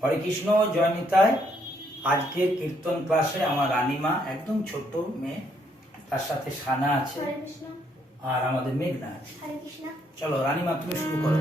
হরে কৃষ্ণ জয়নিতায় আজকে কীর্তন ক্লাসে আমার রানিমা একদম ছোট মেয়ে তার সাথে সানা আছে আর আমাদের মেঘনা আছে। চলো রানিমা তুমি শুরু করো।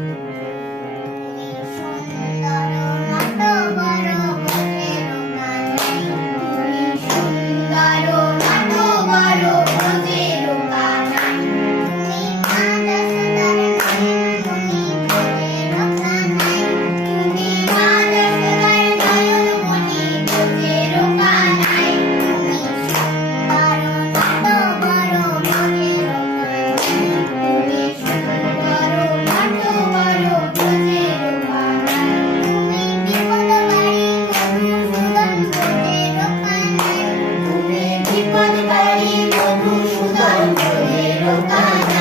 Nunca, nunca, nunca, nunca,